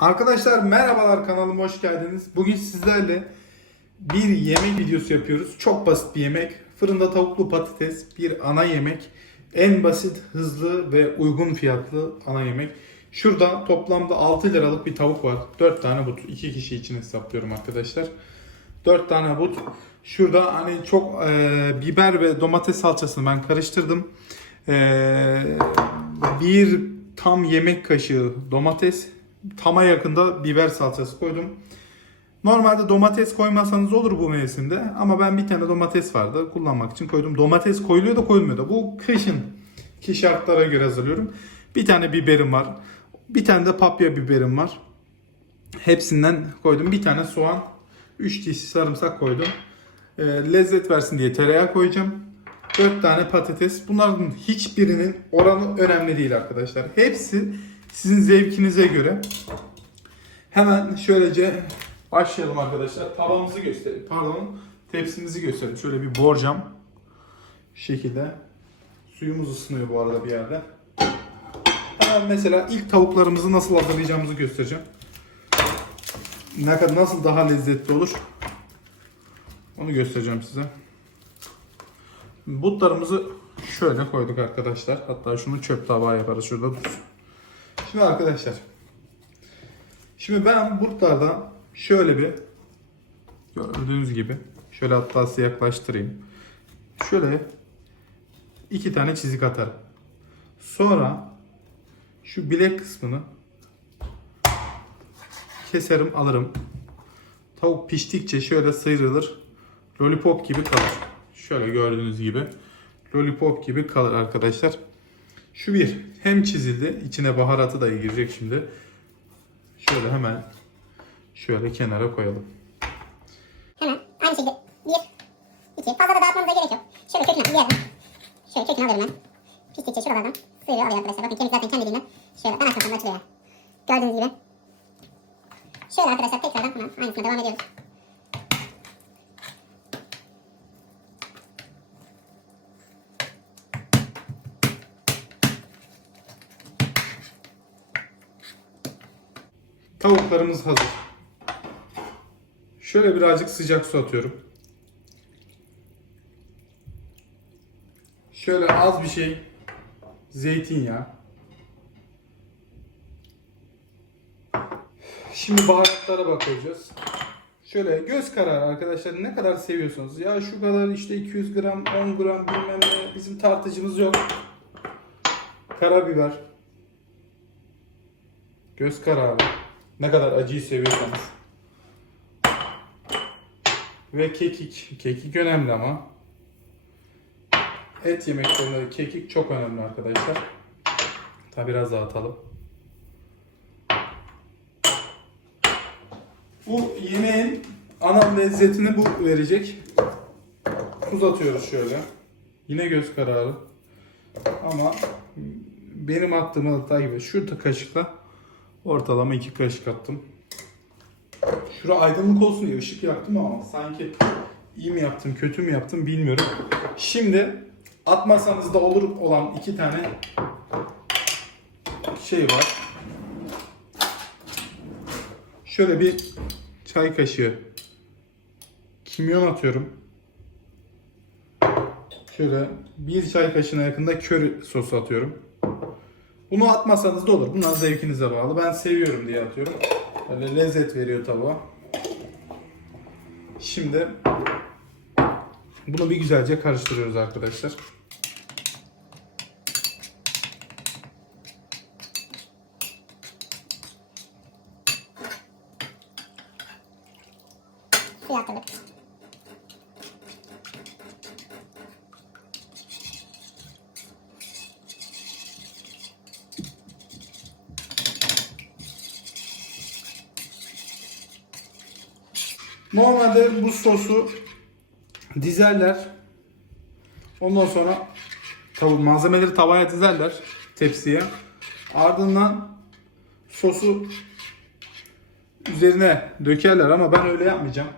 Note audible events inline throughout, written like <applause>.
Arkadaşlar merhabalar kanalıma hoş geldiniz. Bugün sizlerle bir yemek videosu yapıyoruz. Çok basit bir yemek. Fırında tavuklu patates bir ana yemek. En basit, hızlı ve uygun fiyatlı ana yemek. Şurada toplamda 6 liralık bir tavuk var. 4 tane but. 2 kişi için hesaplıyorum arkadaşlar. 4 tane but. Şurada hani çok e, biber ve domates salçasını ben karıştırdım. E, bir tam yemek kaşığı domates, tama yakında biber salçası koydum. Normalde domates koymasanız olur bu mevsimde ama ben bir tane domates vardı kullanmak için koydum. Domates koyuluyor da koyulmuyor da. Bu kışın ki şartlara göre hazırlıyorum. Bir tane biberim var. Bir tane de papya biberim var. Hepsinden koydum. Bir tane soğan, 3 diş sarımsak koydum. Ee, lezzet versin diye tereyağı koyacağım. 4 tane patates. Bunların hiçbirinin oranı önemli değil arkadaşlar. Hepsi sizin zevkinize göre. Hemen şöylece başlayalım arkadaşlar. Tavamızı göstereyim. Pardon. Tepsimizi göstereyim. Şöyle bir borcam. Şekilde. Suyumuz ısınıyor bu arada bir yerde. Hemen mesela ilk tavuklarımızı nasıl hazırlayacağımızı göstereceğim. Ne kadar nasıl daha lezzetli olur. Onu göstereceğim size. Butlarımızı şöyle koyduk arkadaşlar. Hatta şunu çöp tabağa yaparız şurada. Şimdi arkadaşlar. Şimdi ben butlardan şöyle bir gördüğünüz gibi şöyle hatta size yaklaştırayım. Şöyle iki tane çizik atarım. Sonra şu bilek kısmını keserim alırım. Tavuk piştikçe şöyle sıyrılır. Lollipop gibi kalır. Şöyle gördüğünüz gibi. Lollipop gibi kalır arkadaşlar. Şu bir. Hem çizildi. içine baharatı da girecek şimdi. Şöyle hemen şöyle kenara koyalım. Hemen aynı şekilde bir, iki. Fazla da dağıtmamıza gerek yok. Şöyle kökünü bir yerden. Şöyle kökünü alıyorum ben. Pislikçe şuralardan sıyırıyor alıyor arkadaşlar. Bakın kemik zaten kendiliğinden. Şöyle ben açmasam da açılıyor. Gördüğünüz gibi. Şöyle arkadaşlar tekrardan hemen aynısına devam ediyoruz. Tavuklarımız hazır. Şöyle birazcık sıcak su atıyorum. Şöyle az bir şey zeytinyağı. Şimdi baharatlara bakacağız. Şöyle göz kararı arkadaşlar ne kadar seviyorsanız. Ya şu kadar işte 200 gram, 10 gram bilmem ne bizim tartıcımız yok. Karabiber. Göz kararı. Ne kadar acıyı seviyorsanız. Ve kekik. Kekik önemli ama. Et yemeklerinde kekik çok önemli arkadaşlar. Tabi biraz daha atalım. Bu yemeğin ana lezzetini bu verecek. Tuz atıyoruz şöyle. Yine göz kararı. Ama benim attığım hatta gibi şu kaşıkla ortalama iki kaşık attım. Şura aydınlık olsun diye ışık yaktım ama sanki iyi mi yaptım kötü mü yaptım bilmiyorum. Şimdi atmasanız da olur olan iki tane şey var. Şöyle bir çay kaşığı kimyon atıyorum. Şöyle bir çay kaşığına yakında köri sosu atıyorum. Bunu atmasanız da olur. Bunlar zevkinize bağlı. Ben seviyorum diye atıyorum. Böyle lezzet veriyor tavuğa. Şimdi bunu bir güzelce karıştırıyoruz arkadaşlar. Suyu. Normalde bu sosu dizerler. Ondan sonra tabi malzemeleri tavaya dizerler tepsiye. Ardından sosu üzerine dökerler ama ben öyle yapmayacağım.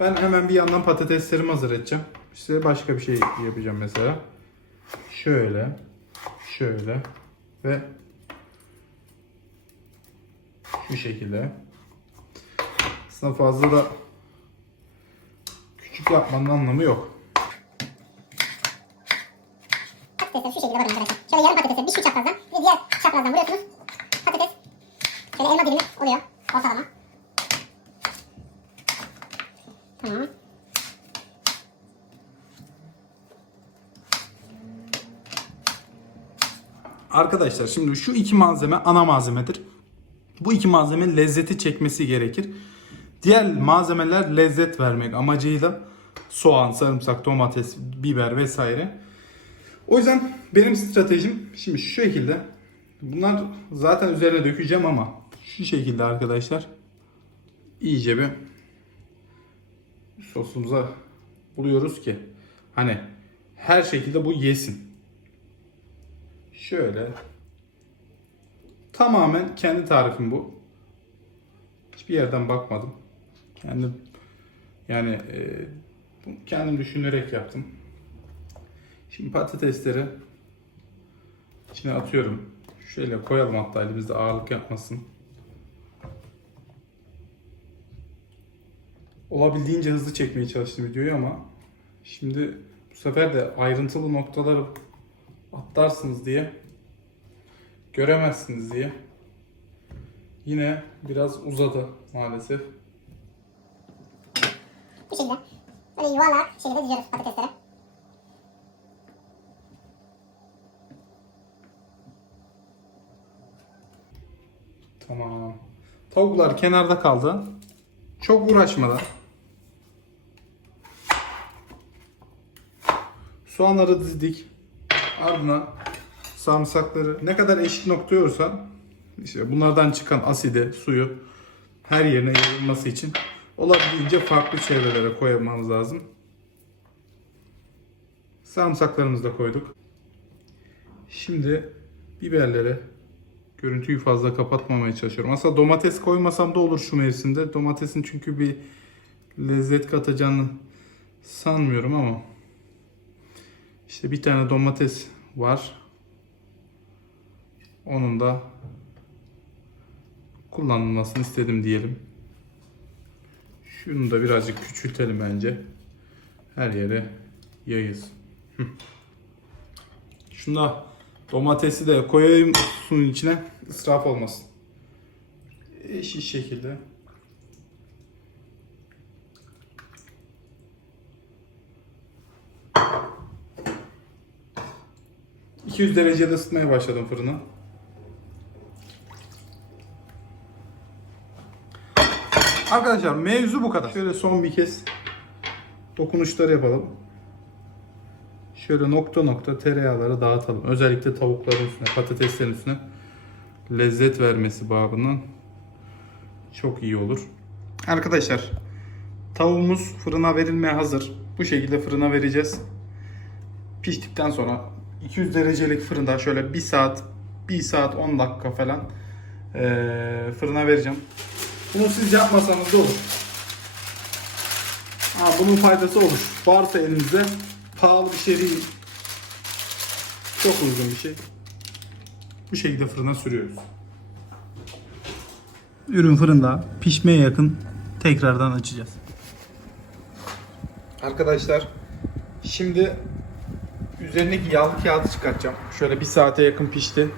Ben hemen bir yandan patateslerimi hazır edeceğim. Size başka bir şey yapacağım mesela. Şöyle, şöyle ve Şu şekilde. Aslında fazla da küçük yapmanın anlamı yok. Patatesleri şu şekilde bakın arkadaşlar. Şöyle yarım patatesi bir şu çaprazdan bir de diğer çaprazdan vuruyorsunuz. Patates şöyle elma dilimi oluyor ortalama. Tamam. Arkadaşlar şimdi şu iki malzeme ana malzemedir. Bu iki malzeme lezzeti çekmesi gerekir. Diğer malzemeler lezzet vermek amacıyla soğan, sarımsak, domates, biber vesaire. O yüzden benim stratejim şimdi şu şekilde. Bunlar zaten üzerine dökeceğim ama şu şekilde arkadaşlar iyice bir sosumuza buluyoruz ki hani her şekilde bu yesin. Şöyle. Tamamen kendi tarifim bu. Hiçbir yerden bakmadım. Kendim yani e, bu- kendim düşünerek yaptım. Şimdi patatesleri içine atıyorum. Şöyle koyalım hatta elimizde ağırlık yapmasın. Olabildiğince hızlı çekmeye çalıştım videoyu ama şimdi bu sefer de ayrıntılı noktaları atlarsınız diye göremezsiniz diye yine biraz uzadı maalesef. Şekilde. Böyle yuvarlak şekilde diziyoruz patatesleri. Tamam. Tavuklar kenarda kaldı. Çok uğraşmadan. Soğanları dizdik. Ardına sarımsakları ne kadar eşit noktayıyorsa işte bunlardan çıkan asidi, suyu her yerine yayılması için olabildiğince farklı çevrelere koymamız lazım. Sarımsaklarımızı da koyduk. Şimdi biberleri Görüntüyü fazla kapatmamaya çalışıyorum. Aslında domates koymasam da olur şu mevsimde. Domatesin çünkü bir lezzet katacağını sanmıyorum ama işte bir tane domates var. Onun da kullanılmasını istedim diyelim. Şunu da birazcık küçültelim bence. Her yere yayız. Da domatesi de koyayım suyun içine israf olmasın. Eşit şekilde. ...200 derecede ısıtmaya başladım fırını. Arkadaşlar mevzu bu kadar. Şöyle son bir kez dokunuşları yapalım. Şöyle nokta nokta tereyağları dağıtalım. Özellikle tavukların üstüne, patateslerin üstüne lezzet vermesi babından çok iyi olur. Arkadaşlar tavuğumuz fırına verilmeye hazır. Bu şekilde fırına vereceğiz. Piştikten sonra 200 derecelik fırında şöyle 1 saat 1 saat 10 dakika falan eee, fırına vereceğim. Bunu siz yapmasanız da olur. Ha, bunun faydası olur. Varsa elinizde pahalı bir şey değil. Çok uygun bir şey. Bu şekilde fırına sürüyoruz. Ürün fırında pişmeye yakın tekrardan açacağız. Arkadaşlar şimdi üzerindeki yağlı kağıdı çıkartacağım. Şöyle bir saate yakın pişti.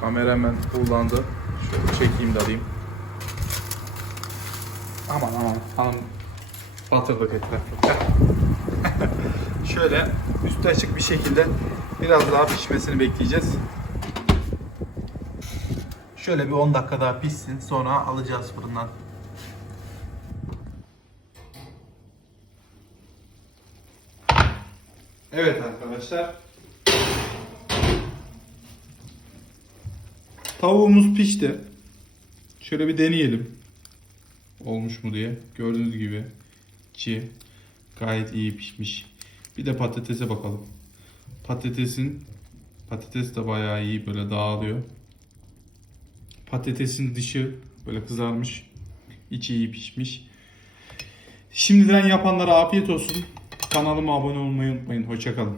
Kamera hemen kullandı. Şöyle çekeyim de alayım. Aman aman hanım batırdık etrafı. <laughs> Şöyle üstü açık bir şekilde biraz daha pişmesini bekleyeceğiz. Şöyle bir 10 dakika daha pişsin sonra alacağız fırından. Evet arkadaşlar. Tavuğumuz pişti. Şöyle bir deneyelim olmuş mu diye. Gördüğünüz gibi içi gayet iyi pişmiş. Bir de patatese bakalım. Patatesin patates de bayağı iyi böyle dağılıyor. Patatesin dışı böyle kızarmış. içi iyi pişmiş. Şimdiden yapanlara afiyet olsun. Kanalıma abone olmayı unutmayın. Hoşçakalın.